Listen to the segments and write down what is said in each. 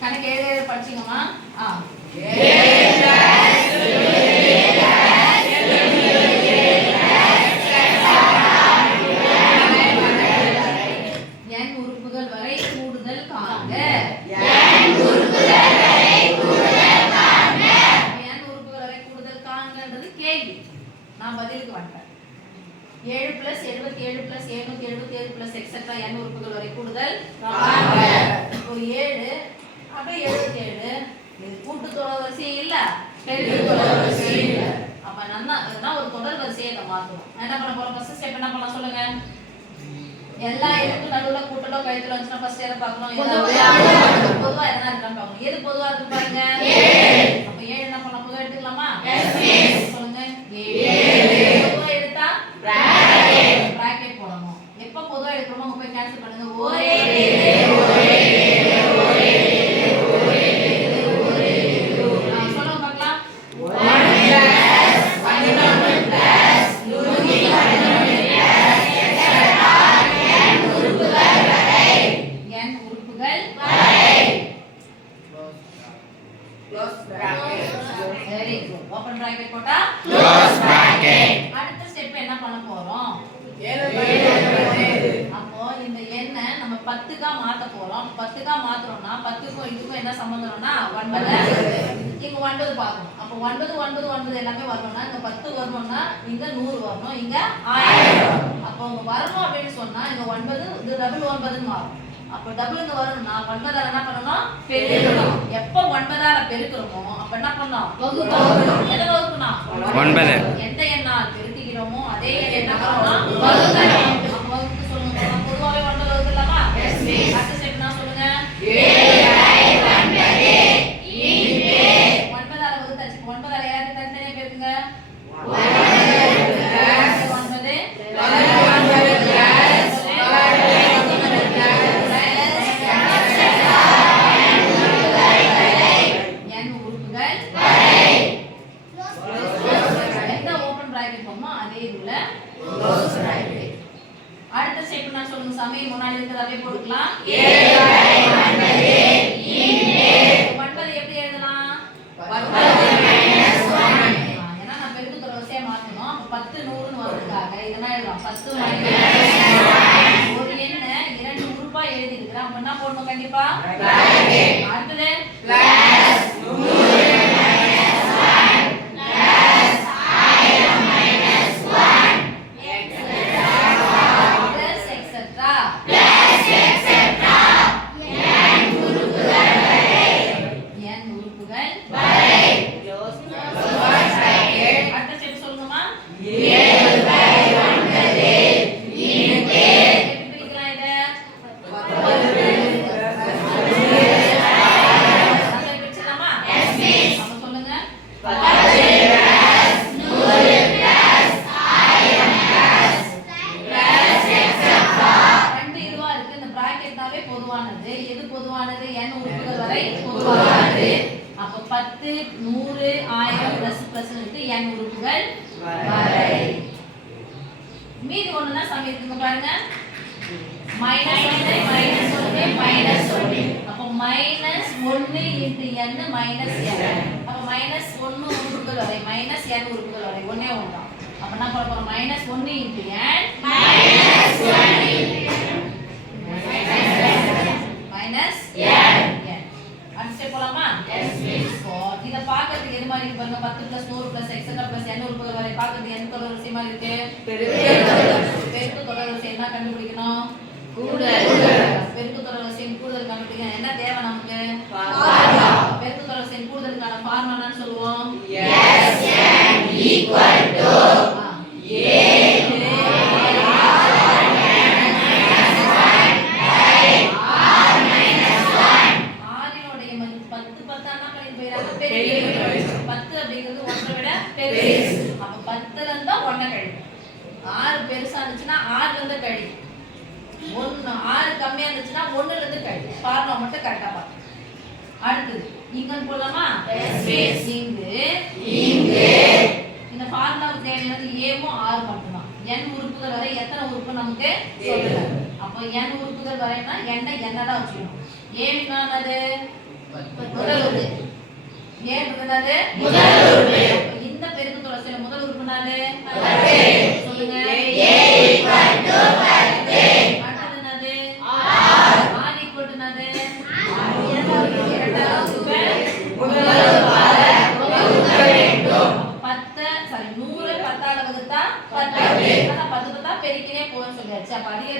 கணக்கு ஏழு ஏழு படிச்சிங்கம்மா ஆ. என் உறுப்புகள் வரை கூடுதல் காண்க. என் உறுப்புகள் வரை கூடுதல் காண்கன்றது கேள்வி. நான் பதிலுக்கு வந்துட்டேன். ஏழு பிளஸ் எழுபத்தி ஏழு பிளஸ் எழுநூத்தி எழுபத்தி ஏழு பிளஸ் எக்ஸட்ரா என் உறுப்புகள் வரை கூடுதல் ஒரு ஏழு அப்படியே எழுபத்தி ஏழு இது கூட்டு தொடர் வரிசை இல்ல. அப்ப நல்லா ஒரு தொடர் வரிசையை இதை மாத்தணும். என்ன பண்ண போறோம் ஃபர்ஸ்ட் ஸ்டெப் என்ன பண்ணலாம் சொல்லுங்க. எல்லா இதுக்கும் நடுவுல கூட்டலோ கழுத்துல வந்துச்சுன்னா ஃபர்ஸ்ட் எதை பார்க்கணும்? பொதுவா எதனா இருக்கான்னு பார்க்கணும் எது பொதுவா இருக்கு பாருங்க. அப்ப ஏழு என்ன பண்ணலாம்? பொதுவா எடுத்துக்கலாமா? வெரி குட் ஓபன் பிராக்கெட் போட்டா அடுத்த ஸ்டெப் என்ன பண்ண போறோம்? அப்போ இந்த எண்ணை நம்ம பத்துக்கா மாத்த போறோம். பத்துக்கா மாத்துறோம்னா பத்துக்கும் இதுக்கும் என்ன சம்பந்தம்னா ஒன்பது. இங்க ஒன்பது பார்க்கணும். அப்போ ஒன்பது ஒன்பது ஒன்பது எல்லாமே வரணும்னா இங்க பத்து வரணும்னா இங்க நூறு வரணும். இங்க ஆயிரம். அப்போ இங்க வரணும் அப்படின்னு சொன்னா இங்க ஒன்பது இது டபுள் ஒன்பதுன்னு மாறும். அப்போ டபுள் இங்க வரணும்னா ஒன்பதால என்ன பண்ணணும் பெருக்கணும். எப்போ ஒன்பதால பெருக்கிறோமோ அப்ப என்ன பண்ணணும் வகுக்கணும் எதை வகுக்கணும் ஒன்பது. எந்த எண்ணால் பெருக்குகிறோமோ அதே எண் என்ன பண்ணணும் உறுப்புகள் எந்த ஓபன் பிராக்கெட் போமோ அதே இதுல க்ளோஸ் பிராக்கெட் அடுத்த ஸ்டெப் நான் சொல்லுங்க சமயம் முன்னாடி இருக்கிறதாவே போட்டுக்கலாம். ஒன்பது எப்படி எழுதலாம்? ஏன்னா நான் பெருக்கு தொடர்ச்சியா மாத்தணும் அப்ப பத்து நூறுன்னு வர்றதுக்காக இதெல்லாம் எழுதலாம். பத்து ஒரு எண்ணை இரண்டு உறுப்பா எழுதி இருக்கிறேன் அப்ப என்ன போடணும் கண்டிப்பா? அடுத்தது? நூறு ஆயிரம் பிளஸ் பிளஸ் இருக்கு. உறுப்புகள் வரை. மீதி ஒண்ணுனா சமயம் இருக்குங்க பாருங்க. மைனஸ் ஒன்று மைனஸ் ஒன்று மைனஸ் ஒன்று அப்போ மைனஸ் ஒன்று இன்ட்டு n மைனஸ் n. அப்போ மைனஸ் ஒன்று உறுப்புகள் வரை. மைனஸ் என் உறுப்புகள் வரை. ஒன்றே ஒன்று தான் அப்போ என்ன பண்ண மைனஸ் ஒன்று இன்ட்டு என் மைனஸ் அடுத்த ஸ்டெப் போலாமா இப்போ இத பார்க்கிறதுக்கு எது மாதிரி இருக்கு பாருங்க 10 plus 100 plus et cetera plus n உறுப்புகள் வரை பார்க்கிறதுக்கு எந்த தொடர் வரிசை மாதிரி இருக்கு பெருக்கு தொடர் வரிசை என்ன கண்டுபிடிக்கணும். பெருக்கு தொடர் வரிசையின் கூடுதல் கண்டுபிடிக்கணும் என்ன தேவை நமக்கு? பெருக்கு தொடர் வரிசையின் கூடுதலுக்கான ஃபார்முலா என்னன்னு சொல்லுவோம். ஆறினுடைய மதிப்பு பத்து பத்து பெரிய அப்படிங்கிறது ஒன்றை விட பெருசு அப்ப பத்துல இருந்தா ஒன்றை கழிக்கும் ஆறு பெருசா இருந்துச்சுன்னா ஆறுல இருந்து கழிக்கும் ஒண்ணு ஆறு கம்மியா இருந்துச்சுன்னா ஒண்ணுல இருந்து கழிக்கும் ஃபார்முலா மட்டும் கரெக்டா பார்த்து. அடுத்தது இங்கன்னு போலாமா? இங்கு. இந்த ஃபார்முலாவுக்கு தேவையானது ஏவும் ஆறு மட்டும்தான். N உறுப்புகள் வரை எத்தனை உறுப்பு நமக்கு? சொல்லல அப்போ n உறுப்புகள் வரைனா என்ன என்னடா வச்சுக்கணும். ஏ என்னது ஏன்றது என்னது முதல்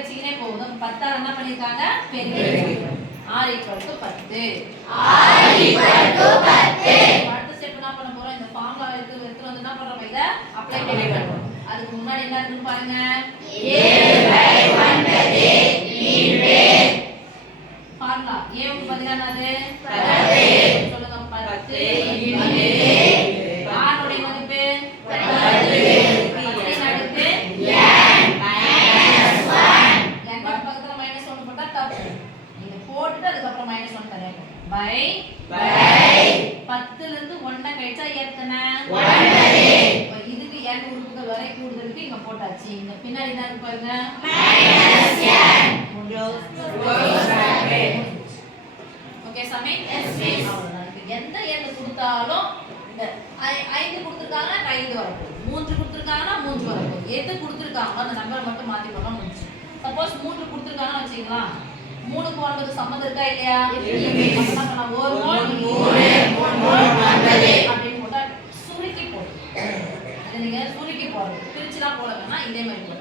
வச்சுக்கினே போதும். பத்தால் என்ன பண்ணியிருக்காங்க? பெருக்கி ஆர் ஈக்குவல் டு பத்து. ஆர் ஈக்குவல் டு பத்து. அடுத்த ஸ்டெப் என்ன பண்ண போறோம்? இந்த ஃபார்முலா எடுத்து எடுத்து வந்து என்ன பண்றோம்? இத அப்ளை பண்ணி பண்ணுவோம் அதுக்கு முன்னாடி என்ன இருக்கு பாருங்க. a by 9 நீரே ஃபார்முலா a க்கு பதிலா சொல்லுங்க 10 ஒன்ன கழிச்சா எத்தனை இதுக்கு n உறுப்புகள் வரை கூடுதலுக்கு இங்க போட்டாச்சு. இங்க பின்னாடி என்ன இருக்கு பாருங்க. ஓகே சாமி? எந்த எண் கொடுத்தாலும் இந்த ஐந்து கொடுத்துருக்காங்கன்னா ஐந்து வரப்போகுது மூன்று கொடுத்துருக்காங்கன்னா மூன்று வரப்போகுது எது கொடுத்துருக்காங்களோ அந்த நம்பரை மட்டும் மாத்தி போட்டா முடிஞ்சு சப்போஸ் மூன்று கொடுத்துருக்காங்கன்னு வச்சுக்கலாம் மூணுக்கு ஒன்பது சம்மந்தம் இருக்கா இல்லையா. அப்ப உடலே அப்படின்னு போட்டா சுருக்கி போடும். அது நீங்க சுருக்கி போடுறது பிரிச்சுலாம் போட வேணா இதே மாதிரி போடும்